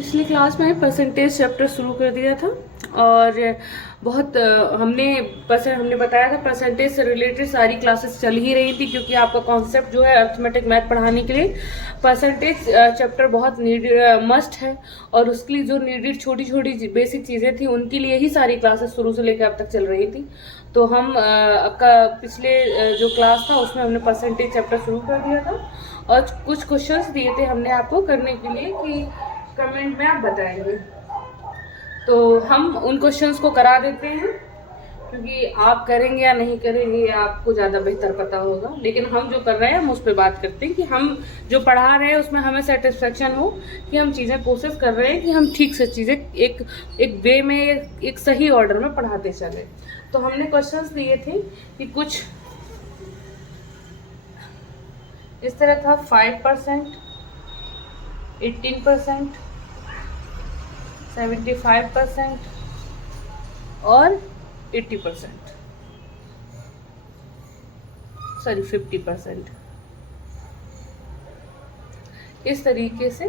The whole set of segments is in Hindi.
पिछली क्लास में परसेंटेज चैप्टर शुरू कर दिया था और बहुत हमने बताया था परसेंटेज से रिलेटेड सारी क्लासेस चल ही रही थी, क्योंकि आपका कॉन्सेप्ट जो है अर्थमेटिक मैथ पढ़ाने के लिए परसेंटेज चैप्टर बहुत मस्ट है। और उसके लिए जो नीडेड छोटी छोटी बेसिक चीज़ें थी उनके लिए ही सारी क्लासेस शुरू से लेकर अब तक चल रही थी। तो हम पिछले जो क्लास था उसमें हमने परसेंटेज चैप्टर शुरू कर दिया था और कुछ क्वेश्चंस दिए थे हमने आपको करने के लिए कि कमेंट में आप बताएंगे। तो हम उन क्वेश्चंस को करा देते हैं, क्योंकि आप करेंगे या नहीं करेंगे ये आपको ज़्यादा बेहतर पता होगा। लेकिन हम जो कर रहे हैं हम उस पर बात करते हैं कि हम जो पढ़ा रहे हैं उसमें हमें सेटिस्फेक्शन हो कि हम चीज़ें कोशिश कर रहे हैं कि हम ठीक से चीज़ें एक वे में एक सही ऑर्डर में पढ़ाते चले। तो हमने क्वेश्चंस दिए थे कि कुछ इस तरह था 5%, 18%, 75% और 80%, सॉरी 50%। इस तरीके से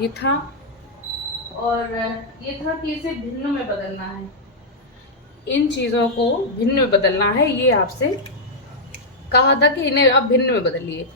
ये था और ये था कि इसे भिन्न में बदलना है, इन चीज़ों को भिन्न में बदलना है। ये आपसे कहा था कि इन्हें आप भिन्न में बदलिए।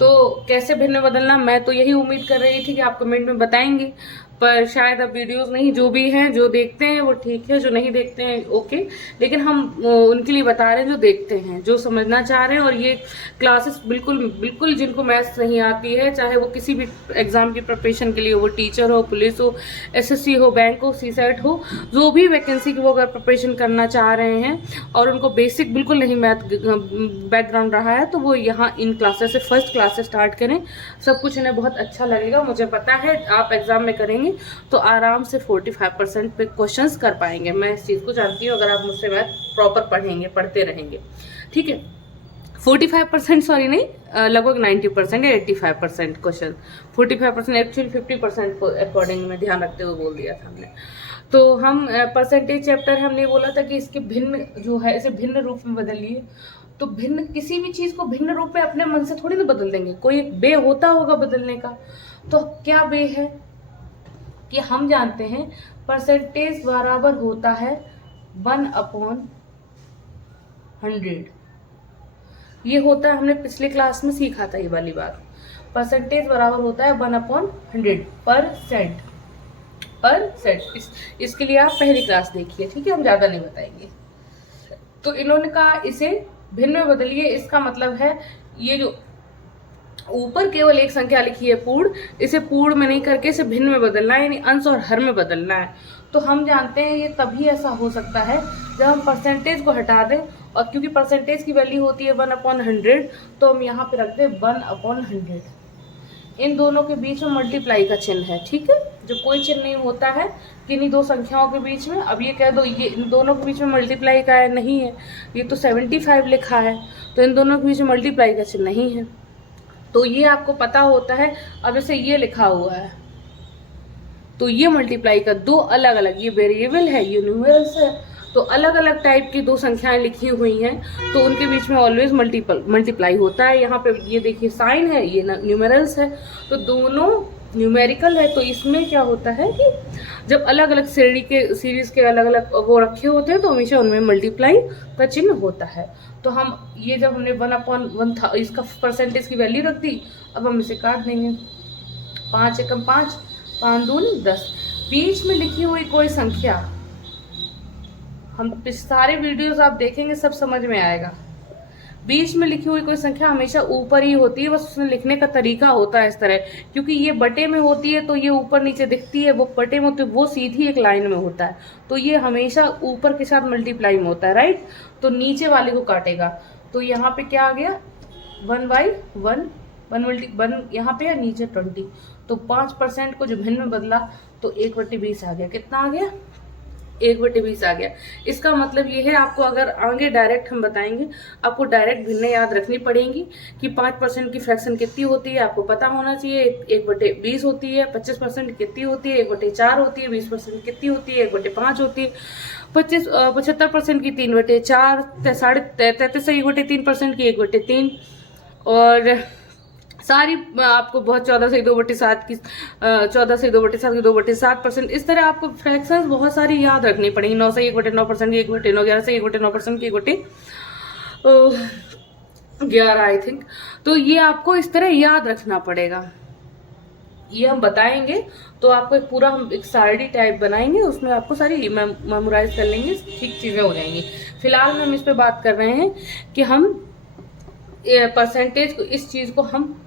तो कैसे भिन्न बदलना, मैं तो यही उम्मीद कर रही थी कि आप कमेंट में बताएंगे, पर शायद अब वीडियोस नहीं, जो भी हैं जो देखते हैं वो ठीक है, जो नहीं देखते हैं ओके। लेकिन हम उनके लिए बता रहे हैं जो देखते हैं, जो समझना चाह रहे हैं। और ये क्लासेस बिल्कुल जिनको मैथ्स नहीं आती है, चाहे वो किसी भी एग्जाम की प्रिपरेशन के लिए, वो टीचर हो, पुलिस हो, एसएससी हो, बैंक हो, सीसेट हो, जो भी वैकेंसी की वो अगर प्रिपरेशन करना चाह रहे हैं और उनको बेसिक बिल्कुल नहीं मैथ बैकग्राउंड रहा है, तो वो यहाँ इन क्लासेस से फर्स्ट क्लास से स्टार्ट करें। सब कुछ इन्हें बहुत अच्छा लगेगा, मुझे पता है। आप एग्जाम में करेंगे तो आराम से 45% पे क्वेश्चंस कर पाएंगे। मैं इस चीज़ को जानती हूँ, अगर आप मुझसे मैथ प्रॉपर पढ़ते रहेंगे। ठीक है, 45% सॉरी नहीं, लगभग 90% या 85% क्वेश्चन, 45% एक्चुअली 50% को अकॉर्डिंग में ध्यान रखते हुए बोल दिया था हमने। तो हम परसेंटेज चैप्टर हमने बोला था कि इसके भिन्न जो है इसे भिन्न रूप में बदलिए। तो भिन्न, किसी भी चीज़ को भिन्न रूप में अपने मन से थोड़ी ना बदल देंगे, कोई एक वे होता होगा बदलने का। तो क्या वे है कि हम जानते हैं परसेंटेज बराबर होता है 1/100। ये होता है, हमने पिछले क्लास में सीखा था ये वाली बात। परसेंटेज बराबर होता है 1/100 परसेंट। इसके लिए आप पहली क्लास देखिए, ठीक है, हम ज़्यादा नहीं बताएंगे। तो इन्होंने कहा इसे भिन्न में बदलिए। इसका मतलब है ये जो ऊपर केवल एक संख्या लिखी है पूर्ण, इसे पूर्ण में नहीं करके इसे भिन्न में बदलना है, यानी अंश और हर में बदलना है। तो हम जानते हैं ये तभी ऐसा हो सकता है जब हम परसेंटेज को हटा दें, और क्योंकि परसेंटेज की वैल्यू होती है 1/100, तो हम यहाँ पे रख दें 1/100। इन दोनों के बीच में मल्टीप्लाई का चिन्ह है, ठीक है, जो कोई चिन्ह नहीं होता है किन्हीं दो संख्याओं के बीच में। अब ये कह दो ये इन दोनों के बीच में मल्टीप्लाई का है, नहीं है, ये तो 75 लिखा है, तो इन दोनों के बीच में मल्टीप्लाई का चिन्ह नहीं है। तो ये आपको पता होता है। अब इसे ये लिखा हुआ है, तो ये मल्टीप्लाई का दो अलग अलग, ये वेरिएबल है, ये न्यूमेरल्स है, तो अलग अलग टाइप की दो संख्याएं लिखी हुई हैं, तो उनके बीच में ऑलवेज मल्टीप्लाई होता है। यहाँ पे ये देखिए साइन है, ये न्यूमेरल्स है, तो दोनों न्यूमेरिकल है। तो इसमें क्या होता है कि जब अलग अलग सीरीज के अलग अलग वो रखे होते हैं, तो हमेशा उनमें मल्टीप्लाई का चिन्ह होता है। तो हम ये जब हमने 1/1 था, इसका परसेंटेज की वैल्यू रख दी, अब हम इसे काट देंगे। 5 एकम 5, 5 दूनी 10। बीच में लिखी हुई कोई संख्या, हम सारे वीडियोस आप देखेंगे सब समझ में आएगा। बीच में लिखी हुई कोई संख्या हमेशा ऊपर ही होती है, बस उसमें लिखने का तरीका होता है इस तरह, क्योंकि ये बटे में होती है तो ये ऊपर नीचे दिखती है, वो बटे में होती है वो सीधी एक लाइन में होता है, तो ये हमेशा ऊपर के साथ मल्टीप्लाई में होता है, राइट। तो नीचे वाले को काटेगा, तो यहाँ पे क्या आ गया 1/1, 1 यहाँ पे या नीचे 20, तो 5% को जो भिन्न में बदला तो 1/20 आ गया। कितना आ गया? 1/20 आ गया। इसका मतलब ये है, आपको अगर आगे डायरेक्ट हम बताएंगे, आपको डायरेक्ट भिन्न याद रखनी पड़ेगी कि 5% की फ्रैक्शन कितनी होती है, आपको पता होना चाहिए। 1/20 होती है, 25% कितनी होती है, 1/4 होती है, 20% कितनी होती है, 1/5 होती है, 75% की 3/4, 33 1/3% की 1/3, और सारी आपको बहुत 14 से 2/7 की 14 से 2/7 की 2/7%, इस तरह आपको फ्रैक्शंस बहुत सारी याद रखनी पड़ेगी। 9 से 1/9% की 1/9, 11 से 1/9% की 1/11 आई थिंक। तो ये आपको इस तरह याद रखना पड़ेगा। ये हम बताएंगे तो आपको एक पूरा हम एक सारणी टाइप बनाएंगे, उसमें आपको सारी मेमोराइज कर लेंगे, ठीक चीजें हो जाएंगी। फिलहाल में हम इस पे बात कर रहे हैं कि हम परसेंटेज को, इस चीज को हम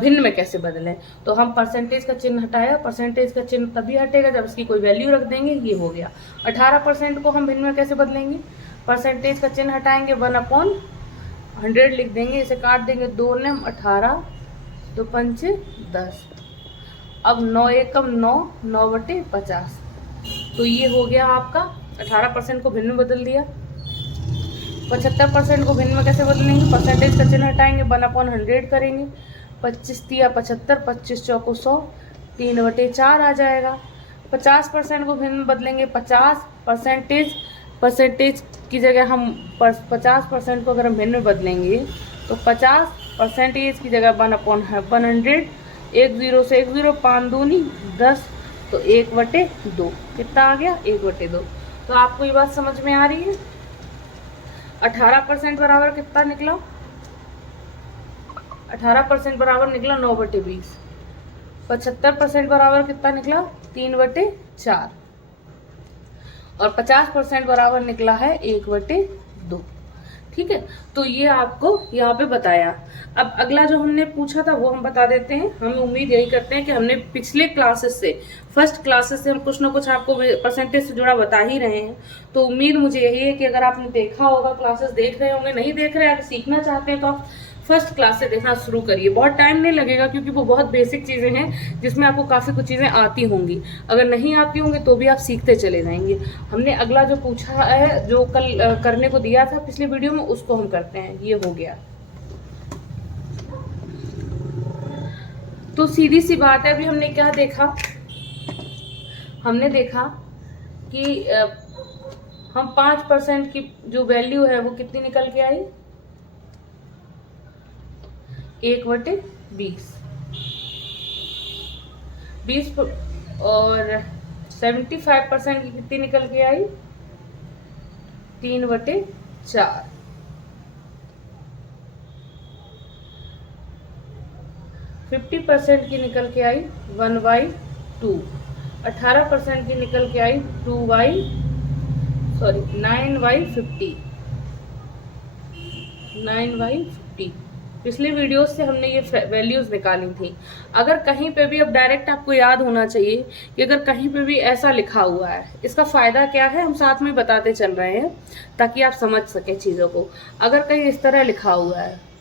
भिन्न में कैसे बदलें। तो हम परसेंटेज का चिन्ह हटाया, परसेंटेज का चिन्ह तभी हटेगा जब इसकी कोई वैल्यू रख देंगे, ये हो गया। 18% को हम भिन्न में कैसे बदलेंगे, परसेंटेज का चिन्ह हटाएंगे, 1/100 लिख देंगे, इसे काट देंगे, 2 ने 18, 2 पंचे 10, अब 9 एकम 9, 9/50। तो ये हो गया आपका 18% को भिन्न में बदल दिया। 75% को भिन्न में कैसे बदलेंगे, परसेंटेज का चिन्ह हटाएंगे, 1/100 करेंगे, 25 तिया 75, 25 चौको 100, 3/4 आ जाएगा। 50% को भिन्न में बदलेंगे, 50 परसेंटेज की जगह हम 50% को अगर हम भिन्न में बदलेंगे तो 50% की जगह 1/100, 1 0 से 1 0, 5 दूनी 10, तो 1/2 कितना आ गया, 1/2। तो आपको ये बात समझ में आ रही है। 18% बराबर कितना निकला, 18% बराबर निकला 9/20। 75% बराबर कितना निकला, 3/4। और 50% बराबर निकला है 1/2। ठीक है, तो ये आपको यहाँ पे बताया। अब अगला जो हमने पूछा था वो हम बता देते हैं। हम उम्मीद यही करते हैं कि हमने पिछले क्लासेस से, फर्स्ट क्लासेस से हम कुछ ना कुछ आपको परसेंटेज से जुड़ा बता ही रहे हैं। तो उम्मीद मुझे यही है कि अगर आपने देखा होगा, क्लासेस देख रहे होंगे, नहीं देख रहे, अगर सीखना चाहते हैं तो आप फर्स्ट क्लास से देखना शुरू करिए। बहुत टाइम नहीं लगेगा क्योंकि वो बहुत बेसिक चीज़ें हैं जिसमें आपको काफ़ी कुछ चीज़ें आती होंगी। अगर नहीं आती होंगी तो भी आप सीखते चले जाएंगे। हमने अगला जो पूछा है, जो कल करने को दिया था पिछली वीडियो में, उसको हम करते हैं। ये हो गया। तो सीधी सी बात है, अभी हमने क्या देखा, हमने देखा कि हम 5% की जो वैल्यू है वो कितनी निकल के आई, 1/20। 20 और 75% की कितनी निकल के आई, 3/4। 50% की निकल के आई 1/2। 18% की निकल के आई 9/50। 9/50। पिछले वीडियोस से हमने ये वैल्यूज निकाली थी। अगर कहीं पे भी, अब डायरेक्ट आपको याद होना चाहिए कि अगर कहीं पे भी ऐसा लिखा हुआ है, इसका फायदा क्या है हम साथ में बताते चल रहे हैं ताकि आप समझ सकें चीजों को। अगर कहीं इस तरह लिखा हुआ है,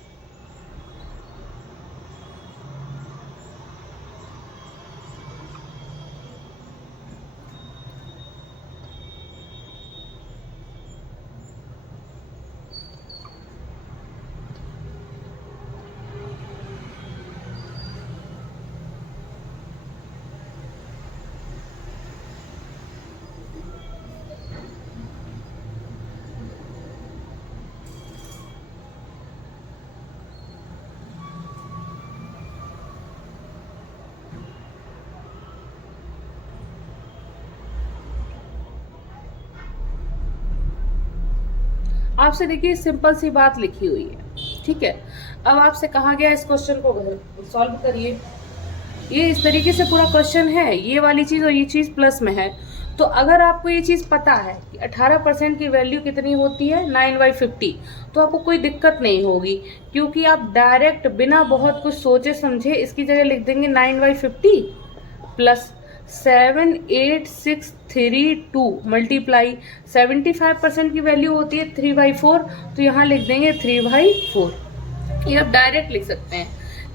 आपसे देखिए सिंपल सी बात लिखी हुई है, ठीक है। अब आपसे कहा गया इस क्वेश्चन को सॉल्व करिए। ये इस तरीके से पूरा क्वेश्चन है, ये वाली चीज और ये चीज प्लस में है। तो अगर आपको ये चीज पता है कि 18% की वैल्यू कितनी होती है, 9/50, तो आपको कोई दिक्कत नहीं होगी क्योंकि आप डायरेक्ट बिना बहुत कुछ सोचे समझे इसकी जगह लिख देंगे 9/50 प्लस 78632 मल्टीप्लाई 75% की वैल्यू होती है 3/4, तो यहाँ लिख देंगे 3/4। ये आप डायरेक्ट लिख सकते हैं।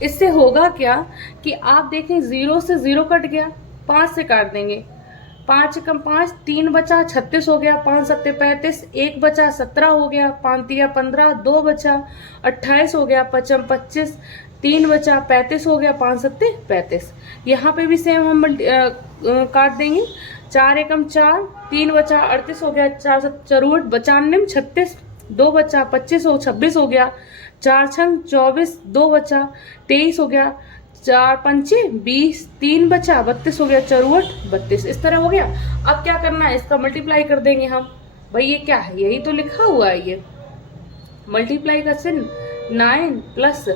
इससे होगा क्या कि आप देखें 0 से 0 कट गया, 5 से काट देंगे, 5 एकम 5, 3 बचा 36 हो गया, 5 सत्ते 35, 1 बचा 17 हो गया, 5 तिया 15, 2 बचा 28 हो गया, 5 25, 3 बचा 35 हो गया, 5 सत्ते 35। यहाँ पे भी सेम हम काट देंगे, 4 एकम 4, 3 बचा 38 हो गया, 4 64 95, 36, 2 बचा 25 हो 26 हो गया, 4 छंग 24, 2 बचा, 23 हो गया, 4 पंचे 20, 3 बचा, 32 हो गया, 4 32, इस तरह हो गया। अब क्या करना है, इसका मल्टीप्लाई कर देंगे हम। भाई ये क्या है, यही तो लिखा हुआ है, ये मल्टीप्लाई का चिन्ह 9 प्लस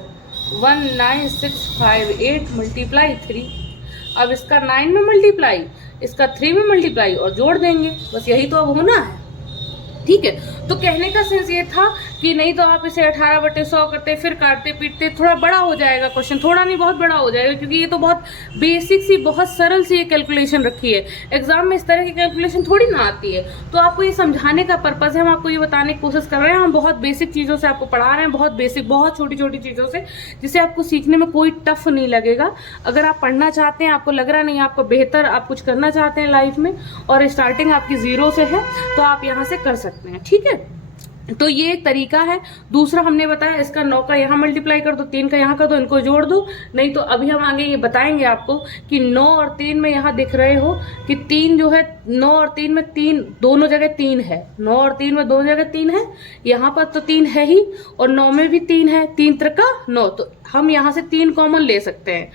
19658 मल्टीप्लाई 3। अब इसका 9 में मल्टीप्लाई, इसका 3 में मल्टीप्लाई और जोड़ देंगे, बस यही तो अब होना है। ठीक है, तो कहने का सेंस ये था कि नहीं तो आप इसे 18/100 करते, फिर काटते पीटते, थोड़ा बड़ा हो जाएगा क्वेश्चन, थोड़ा नहीं बहुत बड़ा हो जाएगा, क्योंकि ये तो बहुत बेसिक सी, बहुत सरल सी ये कैलकुलेशन रखी है। एग्जाम में इस तरह की कैलकुलेशन थोड़ी ना आती है, तो आपको ये समझाने का पर्पज है, हम आपको ये बताने की कोशिश कर रहे हैं। हम बहुत बेसिक चीज़ों से आपको पढ़ा रहे हैं, बहुत बेसिक, बहुत छोटी छोटी चीज़ों से, जिससे आपको सीखने में कोई टफ नहीं लगेगा। अगर आप पढ़ना चाहते हैं, आपको लग रहा नहीं आपको बेहतर, आप कुछ करना चाहते हैं लाइफ में और स्टार्टिंग आपकी 0 से है, तो आप यहाँ से कर सकते हैं। ठीक है, तो ये एक तरीका है। दूसरा हमने बताया, इसका 9 का यहाँ मल्टीप्लाई कर दो, 3 का यहाँ कर दो, इनको जोड़ दो। नहीं तो अभी हम आगे ये बताएंगे आपको कि 9 और 3 में यहाँ दिख रहे हो कि 3 जो है, 9 और 3 में 3 दोनों जगह 3 है, 9 और 3 में दोनों जगह 3 है, यहाँ पर तो 3 है ही, और 9 में भी 3 है, 3 त्रिका 9, तो हम यहाँ से 3 कॉमन ले सकते हैं।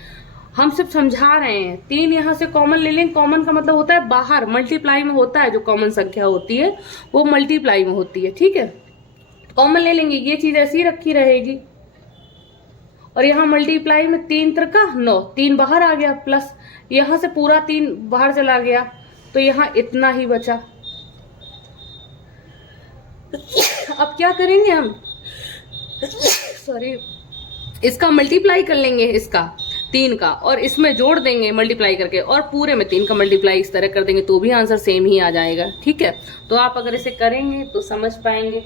हम सिर्फ समझा रहे हैं, 3 यहाँ से कॉमन ले लेंगे। कॉमन का मतलब होता है बाहर, मल्टीप्लाई में होता है, जो कॉमन संख्या होती है वो मल्टीप्लाई में होती है। ठीक है, कॉमन ले लेंगे, ये चीज ऐसी रखी रहेगी, और यहाँ मल्टीप्लाई में 3 त्रिका 9, 3 बाहर आ गया, प्लस यहाँ से पूरा 3 बाहर चला गया, तो यहाँ इतना ही बचा। अब क्या करेंगे हम, सॉरी, इसका मल्टीप्लाई कर लेंगे, इसका 3 का, और इसमें जोड़ देंगे मल्टीप्लाई करके, और पूरे में 3 का मल्टीप्लाई इस तरह कर देंगे, तो भी आंसर सेम ही आ जाएगा। ठीक है, तो आप अगर इसे करेंगे तो समझ पाएंगे।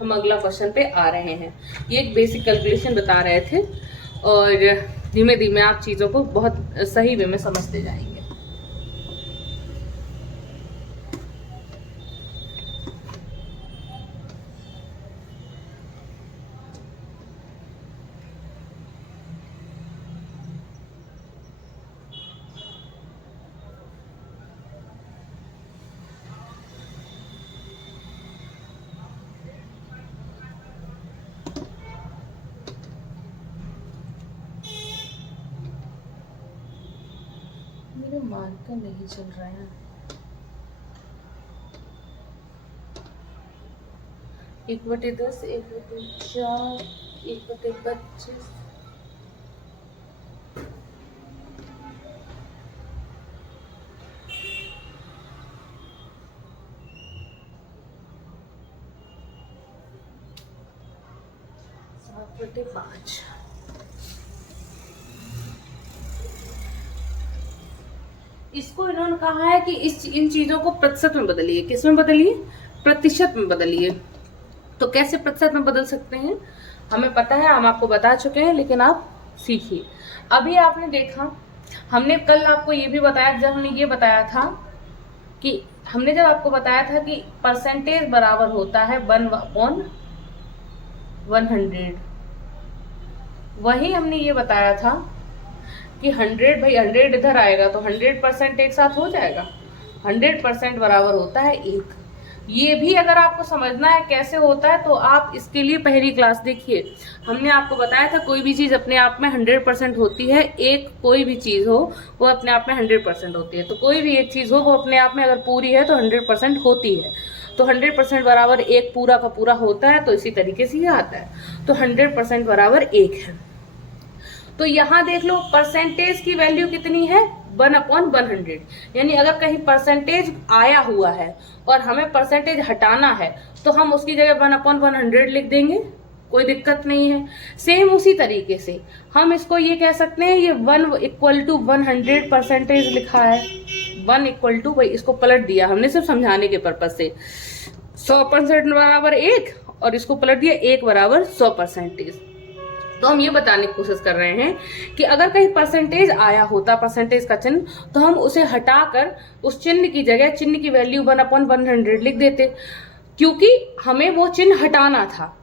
हम अगला क्वेश्चन पे आ रहे हैं। ये एक बेसिक कैलकुलेशन बता रहे थे, और धीमे धीमे आप चीज़ों को बहुत सही वे में समझते जाएंगे। मेरा मार्कर नहीं चल रहा है। 1/10, 1/4, 1/25, बटे 5। इसको इन्होंने कहा है कि इन चीजों को प्रतिशत में बदलिए। किस में बदलिए, प्रतिशत में बदलिए। तो कैसे प्रतिशत में बदल सकते हैं, हमें पता है, हम आपको बता चुके हैं, लेकिन आप सीखिए। अभी आपने देखा, हमने कल आपको ये भी बताया, जब हमने ये बताया था कि हमने जब आपको बताया था कि परसेंटेज बराबर होता है 1/100, वही हमने ये बताया था कि 100, भाई 100 इधर आएगा तो 100% एक साथ हो जाएगा, 100% बराबर होता है 1। ये भी अगर आपको समझना है कैसे होता है, तो आप इसके लिए पहली क्लास देखिए। हमने आपको बताया था कोई भी चीज़ अपने आप में 100% होती है, एक कोई भी चीज़ हो वो अपने आप में 100% होती है। तो कोई भी एक चीज़ हो वो अपने आप में अगर पूरी है तो 100% होती है। तो 100% बराबर 1 पूरा का पूरा होता है, तो इसी तरीके से ये आता है। तो 100% बराबर 1 है। तो यहाँ देख लो, परसेंटेज की वैल्यू कितनी है, 1/100। यानी अगर कहीं परसेंटेज आया हुआ है और हमें परसेंटेज हटाना है, तो हम उसकी जगह 1/100 लिख देंगे, कोई दिक्कत नहीं है। सेम उसी तरीके से हम इसको ये कह सकते हैं, ये 1/100% लिखा है, 1 भाई इसको पलट दिया हमने सिर्फ समझाने के पर्पज से, 100% बराबर 1, और इसको पलट दिया 1 बराबर 100%। तो हम ये बताने की कोशिश कर रहे हैं कि अगर कहीं परसेंटेज आया होता, परसेंटेज का चिन्ह, तो हम उसे हटाकर उस चिन्ह की जगह चिन्ह की वैल्यू 1/100 लिख देते, क्योंकि हमें वो चिन्ह हटाना था।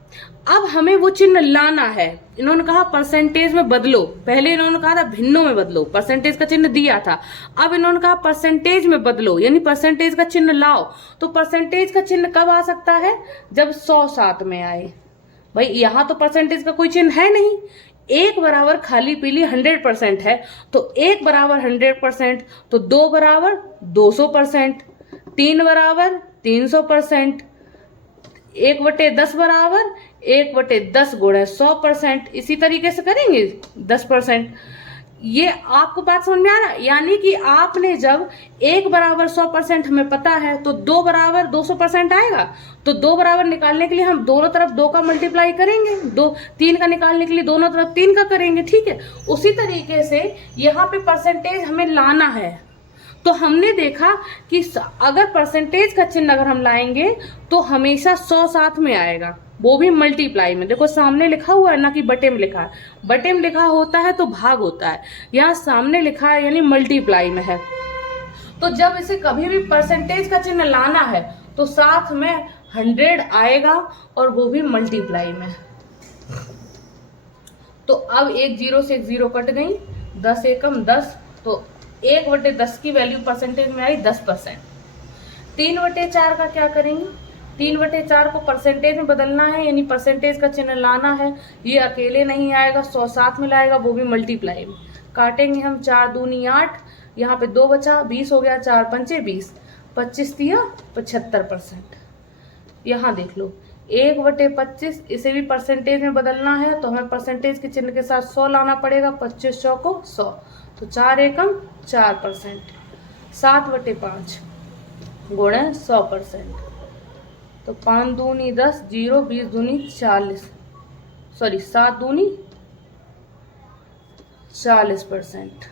अब हमें वो चिन्ह लाना है। इन्होंने कहा परसेंटेज में बदलो, पहले इन्होंने कहा था भिन्नों में बदलो, परसेंटेज का चिन्ह दिया था। अब इन्होंने कहा परसेंटेज में बदलो, यानी परसेंटेज का चिन्ह लाओ। तो परसेंटेज का चिन्ह कब आ सकता है, जब 100 साथ में आए। भाई यहाँ तो परसेंटेज का कोई चिन्ह है नहीं, एक बराबर खाली पीली 100% है, तो एक बराबर 100%, तो दो बराबर 200%, तीन बराबर 300%, 1/10 बराबर 1/10 गुणा 100%। इसी तरीके से करेंगे 10%। ये आपको बात समझ में आ रहा है? यानी कि आपने जब एक बराबर 100% हमें पता है तो दो बराबर 200% आएगा, तो दो बराबर निकालने के लिए हम दोनों तरफ दो का मल्टीप्लाई करेंगे, दो तीन का निकालने के लिए दोनों तरफ तीन का करेंगे, ठीक है। उसी तरीके से यहाँ पे परसेंटेज हमें लाना है, तो हमने देखा कि अगर परसेंटेज का चिन्ह अगर हम लाएंगे तो हमेशा 100 साथ में आएगा, वो भी मल्टीप्लाई में। देखो सामने लिखा हुआ है ना कि बटे में लिखा है, बटे में लिखा होता है तो भाग होता है, यहाँ सामने लिखा है यानी मल्टीप्लाई में है। तो जब इसे कभी भी परसेंटेज का चिन्ह लाना है तो साथ में 100 आएगा और वो भी मल्टीप्लाई में। तो अब एक जीरो से एक जीरो कट गई, 10 एकम 10, तो 1/10 की वैल्यू परसेंटेज में आई 10%। 3/4 का क्या करेंगे? 3/4 को परसेंटेज में बदलना है, यानी परसेंटेज का चिन्ह लाना है। ये अकेले नहीं आएगा, 100 साथ में लाएगा, वो भी मल्टीप्लाई में। काटेंगे हम, 4 दूनी 8, यहाँ पे 2 बचा, 20 हो गया, 4 पंचे 20, 25 दिया 75%। यहाँ देख लो 1/25, इसे भी परसेंटेज में बदलना है तो हमें परसेंटेज के चिन्ह के साथ 100 लाना पड़ेगा, 25 100 को 100, तो 4 एकम 4%। 7/5 गुणे 100%, तो 5 दूनी 10, 0, 20 दूनी 40, सॉरी 7 दूनी 40%,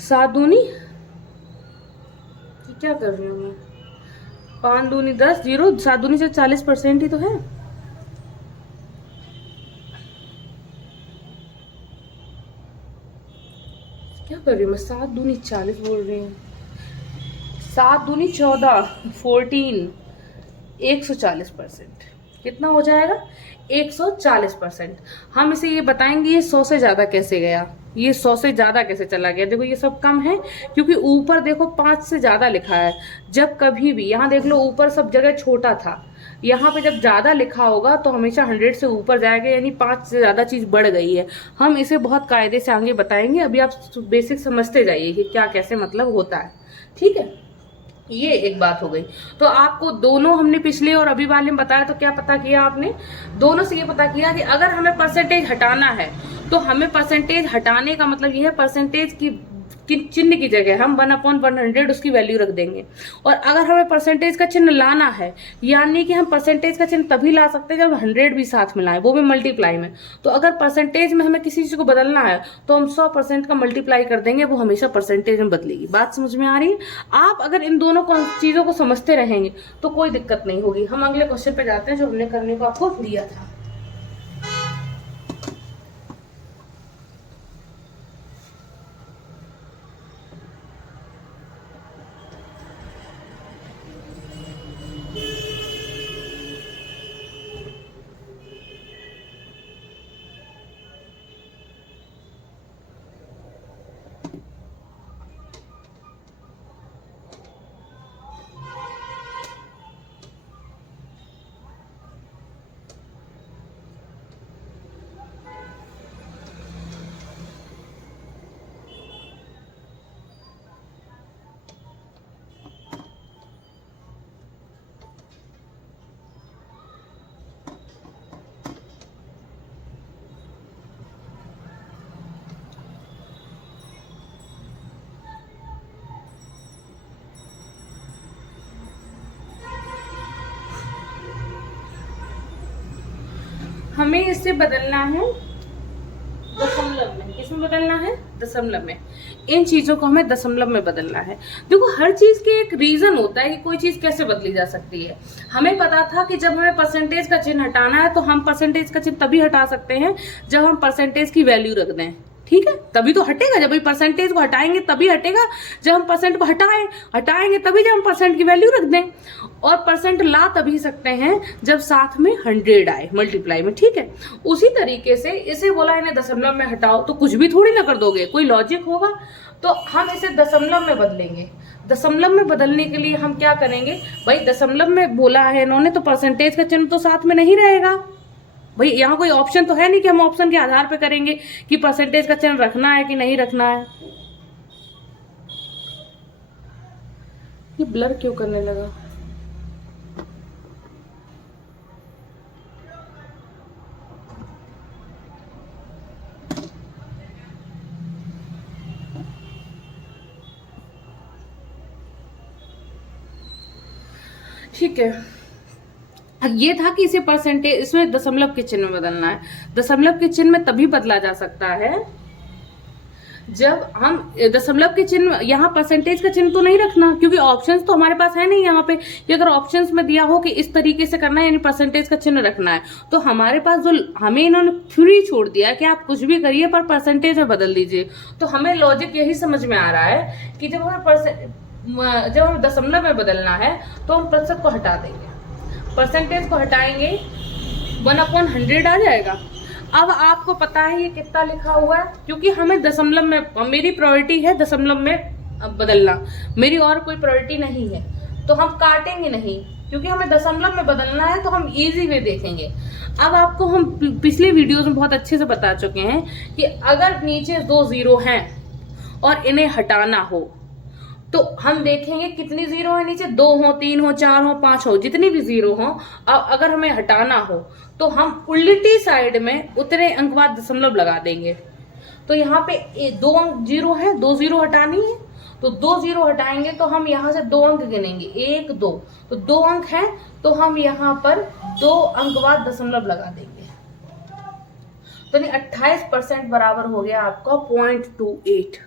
7 दूनी क्या कर रही हूँ मैं, 5 दूनी 10, 0, 7 दूनी से 40% ही तो है। क्या कर रही हूँ मैं, 7 दूनी 40 बोल रही हूँ, 7 दूनी 14, 14, 140%। कितना हो जाएगा? 140%। हम इसे ये बताएंगे ये 100 से ज़्यादा कैसे गया, ये 100 से ज़्यादा कैसे चला गया। देखो ये सब कम है क्योंकि ऊपर देखो 5 से ज़्यादा लिखा है। जब कभी भी यहाँ देख लो ऊपर सब जगह छोटा था, यहाँ पे जब ज़्यादा लिखा होगा तो हमेशा 100 से ऊपर जाएगा, यानी 5 से ज़्यादा चीज़ बढ़ गई है। हम इसे बहुत कायदे से आगे बताएंगे, अभी आप बेसिक समझते जाइए कि क्या कैसे मतलब होता है, ठीक है। ये एक बात हो गई। तो आपको दोनों हमने पिछले और अभी वाले में बताया, तो क्या पता किया आपने? दोनों से ये पता किया कि अगर हमें परसेंटेज हटाना है तो हमें परसेंटेज हटाने का मतलब ये है परसेंटेज की चिन्ह की जगह हम 1/100 उसकी वैल्यू रख देंगे। और अगर हमें परसेंटेज का चिन्ह लाना है, यानी कि हम परसेंटेज का चिन्ह तभी ला सकते हैं जब 100 भी साथ में लाएं, वो भी मल्टीप्लाई में। तो अगर परसेंटेज में हमें किसी चीज को बदलना है तो हम 100% का मल्टीप्लाई कर देंगे, वो हमेशा परसेंटेज में बदलेगी। बात समझ में आ रही है? आप अगर इन दोनों चीजों को समझते रहेंगे तो कोई दिक्कत नहीं होगी। हम अगले क्वेश्चन पे जाते हैं जो हमने करने को आपको दिया था। हमें इसे बदलना है दशमलव में। किसमें बदलना है? दशमलव में। इन चीजों को हमें दशमलव में बदलना है। देखो हर चीज के एक रीजन होता है कि कोई चीज कैसे बदली जा सकती है। हमें पता था कि जब हमें परसेंटेज का चिन्ह हटाना है तो हम परसेंटेज का चिन्ह तभी हटा सकते हैं जब हम परसेंटेज की वैल्यू रख दें, ठीक है, तभी तो हटेगा। जब परसेंटेज को हटाएंगे तभी हटेगा, जब हम परसेंट को हटाएंगे तभी जब हम परसेंट की वैल्यू रख दें। और परसेंट ला तभी सकते हैं जब साथ में 100 आए मल्टीप्लाई में, ठीक है। उसी तरीके से इसे बोला इन्हें दशमलव में हटाओ, तो कुछ भी थोड़ी ना कर दोगे, कोई लॉजिक होगा। तो हम इसे दशमलव में बदलेंगे। दशमलव में बदलने के लिए हम क्या करेंगे भाई, दशमलव में बोला है इन्होंने तो परसेंटेज का चिन्ह तो साथ में नहीं रहेगा भाई, यहाँ कोई ऑप्शन तो है नहीं कि हम ऑप्शन के आधार पे करेंगे कि परसेंटेज का चिन्ह रखना है कि नहीं रखना है। ये ब्लर क्यों करने लगा? ठीक है, ये था कि इसे परसेंटेज, इसमें दशमलव के चिन्ह में बदलना है। दशमलव के चिन्ह में तभी बदला जा सकता है जब हम दशमलव के चिन्ह, यहाँ परसेंटेज का चिन्ह तो नहीं रखना क्योंकि ऑप्शंस तो हमारे पास है नहीं यहाँ पे, कि अगर ऑप्शंस में दिया हो कि इस तरीके से करना है यानी परसेंटेज का चिन्ह रखना है, तो हमारे पास जो हमें इन्होंने फ्री छोड़ दिया है कि आप कुछ भी करिए पर परसेंटेज में बदल दीजिए। तो हमें लॉजिक यही समझ में आ रहा है कि जब हमें दशमलव में बदलना है तो हम प्रतिशत को हटा देंगे, परसेंटेज को हटाएंगे, 1/100 आ जाएगा। अब आपको पता है ये कितना लिखा हुआ है, क्योंकि हमें दशमलव में, मेरी प्रायोरिटी है दशमलव में बदलना, मेरी और कोई प्रायोरिटी नहीं है, तो हम काटेंगे नहीं क्योंकि हमें दशमलव में बदलना है, तो हम इजी वे देखेंगे। अब आपको हम पिछले वीडियोस में बहुत अच्छे से बता चुके हैं कि अगर नीचे 2 जीरो हैं और इन्हें हटाना हो तो हम देखेंगे कितनी जीरो है नीचे, 2 हो, 3 हो, 4 हो, 5 हो, जितनी भी जीरो हो। अब अगर हमें हटाना हो तो हम उल्टी साइड में उतने अंक बाद दशमलव लगा देंगे। तो यहाँ पे 2 अंक जीरो है, 2 जीरो हटानी है, तो 2 जीरो हटाएंगे तो हम यहाँ से 2 अंक गिनेंगे, 1 2, तो 2 अंक है तो हम यहाँ पर 2 अंक बाद दशमलव लगा देंगे। तो 28% बराबर हो गया आपका 0.28।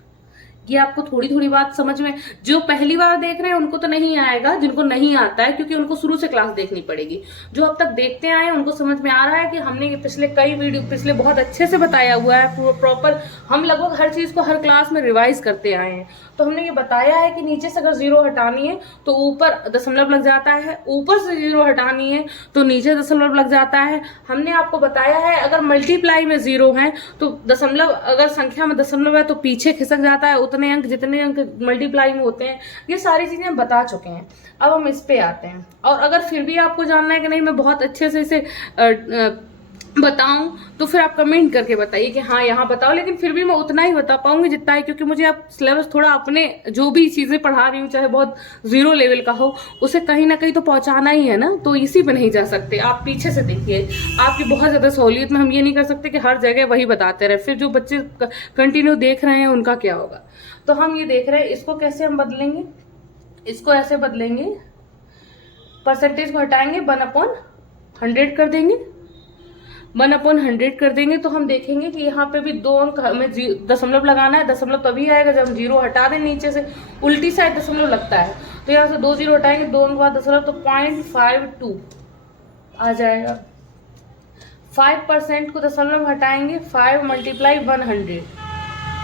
ये आपको थोड़ी थोड़ी बात समझ में, जो पहली बार देख रहे हैं उनको तो नहीं आएगा, जिनको नहीं आता है क्योंकि उनको शुरू से क्लास देखनी पड़ेगी। जो अब तक देखते आए हैं उनको समझ में आ रहा है कि हमने ये पिछले बहुत अच्छे से बताया हुआ है प्रॉपर। हम लगभग हर चीज को हर क्लास में रिवाइज करते आए हैं। तो हमने ये बताया है कि नीचे से अगर जीरो हटानी है तो ऊपर दशमलव लग जाता है, ऊपर से जीरो हटानी है तो नीचे दशमलव लग जाता है। हमने आपको बताया है अगर मल्टीप्लाई में जीरो है तो दशमलव, अगर संख्या में दशमलव है तो पीछे खिसक जाता है उतने अंक जितने अंक मल्टीप्लाई में होते हैं। ये सारी चीजें हम बता चुके हैं। अब हम इस पे आते हैं, और अगर फिर भी आपको जानना है कि नहीं मैं बहुत अच्छे से इसे बताऊं तो फिर आप कमेंट करके बताइए कि हाँ यहाँ बताओ, लेकिन फिर भी मैं उतना ही बता पाऊंगी जितना है, क्योंकि मुझे आप सिलेबस थोड़ा अपने जो भी चीजें पढ़ा रही हूँ चाहे बहुत जीरो लेवल का हो उसे कहीं ना कहीं तो पहुंचाना ही है ना, तो इसी पे नहीं जा सकते। आप पीछे से देखिए, आपकी बहुत ज्यादा सहूलियत में हम ये नहीं कर सकते कि हर जगह वही बताते रहे, फिर जो बच्चे कंटिन्यू देख रहे हैं उनका क्या होगा। तो हम ये देख रहे हैं इसको कैसे हम बदलेंगे, इसको ऐसे बदलेंगे, परसेंटेज को हटाएंगे, 1/100 कर देंगे, 1/100 कर देंगे तो हम देखेंगे कि यहाँ पे भी 2 अंक हमें दशमलव लगाना है। दशमलव तभी आएगा जब हम जीरो हटा दें, नीचे से उल्टी साइड दशमलव लगता है। तो यहाँ से 2 जीरो हटाएंगे, 2 अंक बाद दशमलव, तो 0.52 आ जाएगा। 5% को दशमलव हटाएंगे, 5 × 100,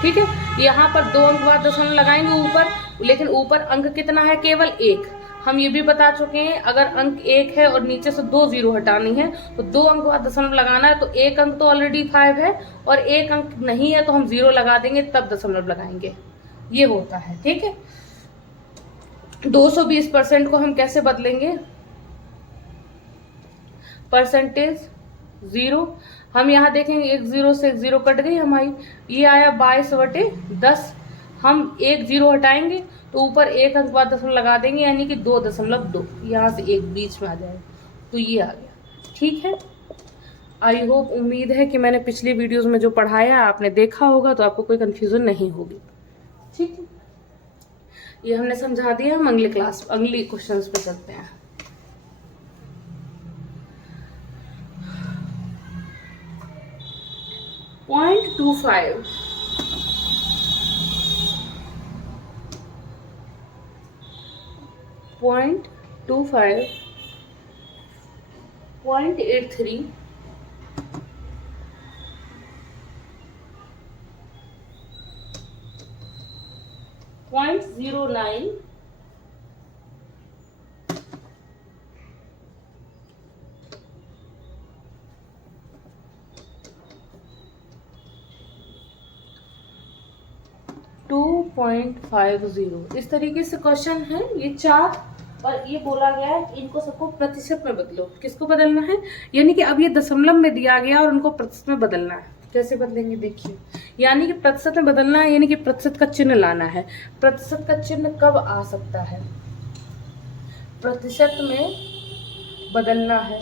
ठीक है। यहाँ पर 2 अंक बाद दशमलव लगाएंगे ऊपर, लेकिन ऊपर अंक कितना है, केवल 1। हम ये भी बता चुके हैं अगर अंक 1 है और नीचे से 2 जीरो हटानी है तो 2 अंक बाद दशमलव लगाना है। तो 1 अंक तो ऑलरेडी 5 है और 1 अंक नहीं है तो हम 0 लगा देंगे तब दशमलव लगाएंगे। ये होता है, ठीक है। 220% को हम कैसे बदलेंगे, परसेंटेज 0, हम यहाँ देखेंगे 1 जीरो से 1 जीरो कट गई हमारी, ये आया 22/10। हम 1 जीरो हटाएंगे तो ऊपर 1 अंक बाद दशमलव लगा देंगे, यानी कि 2.2, यहाँ से 1 बीच में आ जाएगा, तो ये आ गया, ठीक है। आई होप, उम्मीद है कि मैंने पिछली वीडियोस में जो पढ़ाया आपने देखा होगा तो आपको कोई कंफ्यूजन नहीं होगी, ठीक है। ये हमने समझा दिया, हम अगली क्वेश्चंस पे चलते हैं। पॉइंट 25, 0.83, 0.09, 2 2.50। इस तरीके से क्वेश्चन है ये 4, और ये बोला गया है इनको सबको प्रतिशत में बदलो। किसको बदलना है, यानी कि अब ये दशमलव में दिया गया और उनको प्रतिशत में बदलना है। कैसे बदलेंगे देखिए, यानी कि प्रतिशत में बदलना है, यानी कि प्रतिशत का चिन्ह लाना है। प्रतिशत का चिन्ह कब आ सकता है, प्रतिशत में बदलना है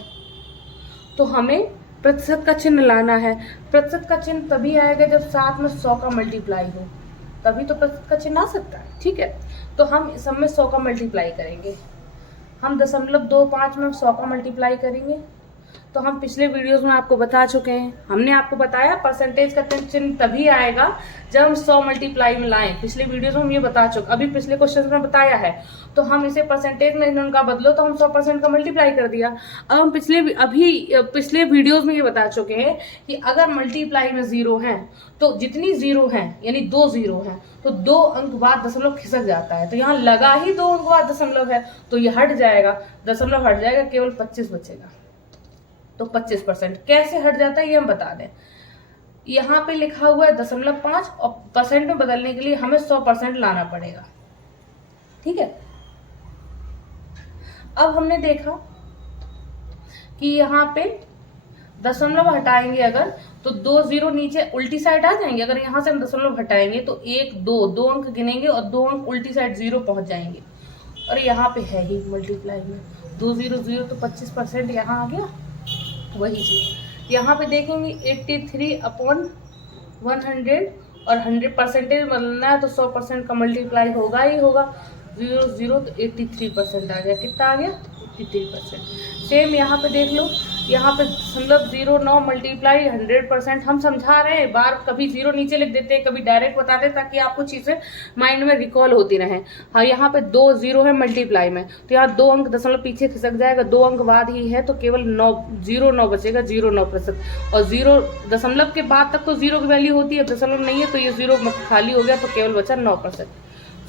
तो हमें प्रतिशत का चिन्ह लाना है। प्रतिशत का चिन्ह तभी आएगा जब साथ में 100 का मल्टीप्लाई हो, तभी तो प्रतिशत का चिन्ह आ सकता है। ठीक है, तो हम इस सब में 100 का मल्टीप्लाई करेंगे। हम 0.25 में 100 का मल्टीप्लाई करेंगे। तो हम पिछले वीडियोस में आपको बता चुके हैं, हमने आपको बताया परसेंटेज का चिन्ह तभी आएगा जब हम 100 मल्टीप्लाई में लाएं। पिछले वीडियोस में हम ये बता चुके, अभी पिछले क्वेश्चन में बताया है। तो हम इसे परसेंटेज में उनका बदलो तो हम 100% का मल्टीप्लाई कर दिया। अब हम पिछले वीडियोस में ये बता चुके हैं कि अगर मल्टीप्लाई में 0 है तो जितनी 0 है, यानी 2 0 है, तो 2 अंक बाद दशमलव खिसक जाता है। तो यहाँ लगा ही 2 अंक बाद दशमलव है, तो ये हट जाएगा, दशमलव हट जाएगा, केवल 25 बचेगा। तो 25% कैसे हट जाता है ये हम बता दें। यहाँ पे लिखा हुआ है 0.5 और परसेंट में बदलने के लिए हमें 100% लाना पड़ेगा। ठीक है, अब हमने देखा कि यहाँ पे दशमलव हटाएंगे अगर तो 2 0 नीचे उल्टी साइड आ जाएंगे। अगर यहाँ से हम दशमलव हटाएंगे तो 1 2 अंक गिनेंगे और 2 अंक उल्टी साइड 0 पहुंच जाएंगे। और यहाँ पे है ही मल्टीप्लाई में 2 0 0 तो 25% यहाँ आ गया। वही चीज यहाँ पे देखेंगे 83/100 और 100% बदलना है तो 100% का मल्टीप्लाई होगा ही होगा। 0 0 तो 83% आ गया। कितना आ गया, 83%। सेम यहाँ पे देख लो, यहाँ पे 0.09 मल्टीप्लाई 100%। हम समझा रहे हैं, बार कभी 0 नीचे लिख देते हैं, कभी डायरेक्ट बताते हैं, ताकि आपको चीज़ें माइंड में रिकॉल होती रहें। हाँ, यहाँ पे 2 0 है मल्टीप्लाई में, तो यहाँ 2 अंक दशमलव पीछे खिसक जाएगा, 2 अंक बाद ही है तो केवल 0.9 बचेगा, 0.9%। और 0 दशमलव के बाद तक तो 0 की वैल्यू होती है, दशमलव नहीं है तो ये 0 खाली हो गया, तो केवल बचा 9%।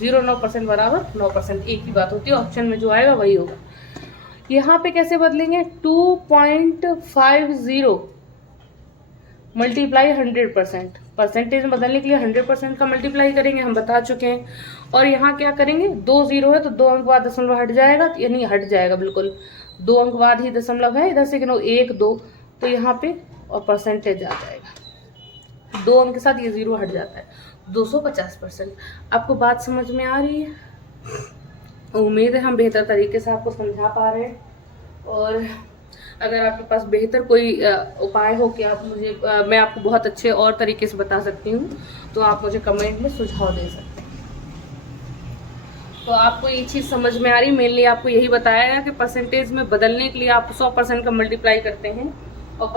0.9% बराबर 9%, एक ही बात होती है, ऑप्शन में जो आएगा वही होगा। यहाँ पे कैसे बदलेंगे, 2.50 मल्टीप्लाई 100%। परसेंटेज में बदलने के लिए 100% का मल्टीप्लाई करेंगे, हम बता चुके हैं। और यहाँ क्या करेंगे, 2 0 है तो 2 अंक बाद दशमलव हट जाएगा, यानी हट जाएगा बिल्कुल, 2 अंक बाद ही दशमलव है, इधर से गिनो 1 2 तो यहाँ पे और परसेंटेज आ जाएगा। 2 अंक के साथ ये 0 हट जाता है, 250%। आपको बात समझ में आ रही है? उम्मीद है हम बेहतर तरीके से आपको समझा पा रहे हैं। और अगर आपके पास बेहतर कोई उपाय हो कि आप मुझे मैं आपको बहुत अच्छे और तरीके से बता सकती हूँ, तो आप मुझे कमेंट में सुझाव दे सकते हैं। तो आपको ये चीज़ समझ में आ रही, मेनली आपको यही बताया गया कि परसेंटेज में बदलने के लिए आप 100% का मल्टीप्लाई करते हैं, और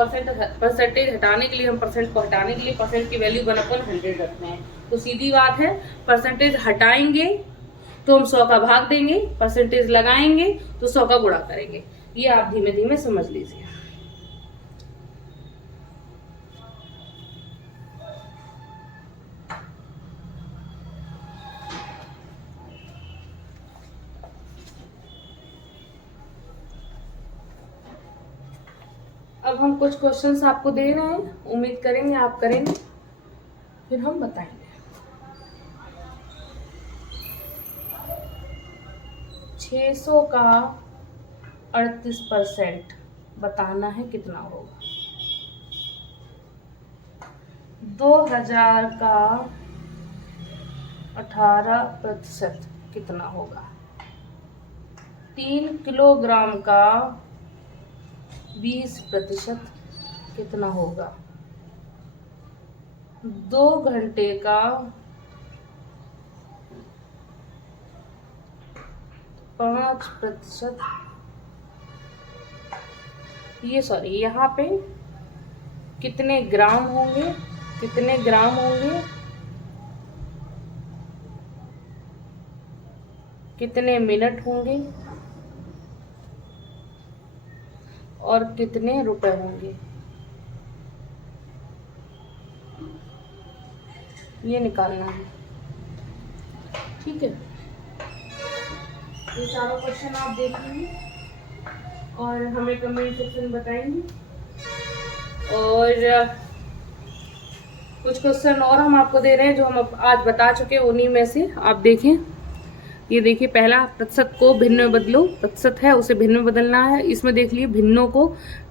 परसेंटेज हटाने के लिए हम परसेंट को हटाने के लिए परसेंट की वैल्यू 1/100 रखते हैं। तो सीधी बात है, परसेंटेज हटाएंगे तो हम 100 का भाग देंगे, परसेंटेज लगाएंगे तो 100 का गुणा करेंगे। ये आप धीमे धीमे समझ लीजिए। अब हम कुछ क्वेश्चंस आपको दे रहे हैं, उम्मीद करेंगे आप करेंगे, फिर हम बताएंगे। 600 का 38% बताना है, कितना होगा। 2000 का 18% कितना होगा। 3 किलोग्राम का 20% कितना होगा। 2 घंटे का 5%, यहाँ पे कितने ग्राम होंगे, कितने ग्राम होंगे, कितने मिनट होंगे और कितने रुपए होंगे, ये निकालना है। ठीक है, ये चारों क्वेश्चन आप देखेंगे और हमें कमेंट सेक्शन बताएंगे। और कुछ क्वेश्चन और हम आपको दे रहे हैं जो हम आज बता चुके हैं, उन्हीं में से आप देखें। ये देखिए, पहला प्रतिशत को भिन्न में बदलो। प्रतिशत है उसे भिन्न में बदलना है। इसमें देख लीजिए, भिन्नों को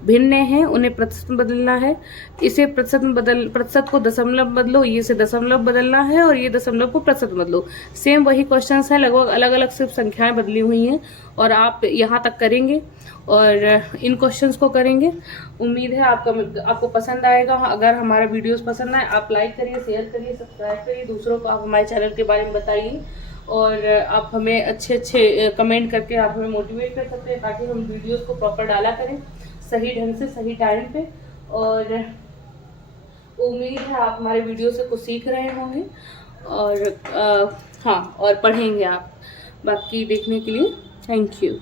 भिन्न है उन्हें प्रतिशत में बदलना है। इसे प्रतिशत में प्रतिशत को दशमलव बदलो, ये से दशमलव बदलना है, और ये दशमलव को प्रतिशत बदलो। सेम वही क्वेश्चंस हैं, लगभग अलग अलग सिर्फ संख्याएं बदली हुई हैं, और आप यहाँ तक करेंगे और इन क्वेश्चंस को करेंगे। उम्मीद है आपको पसंद आएगा। अगर हमारा वीडियोस पसंद आए, आप लाइक करिए, शेयर करिए, सब्सक्राइब करिए, दूसरों को आप हमारे चैनल के बारे में बताइए, और आप हमें अच्छे अच्छे कमेंट करके आप हमें मोटिवेट कर सकते हैं, ताकि हम वीडियोस को प्रॉपर डाला करें, सही ढंग से, सही टाइम पे। और उम्मीद है आप हमारे वीडियो से कुछ सीख रहे होंगे, और हाँ, और पढ़ेंगे आप। बाकी देखने के लिए थैंक यू।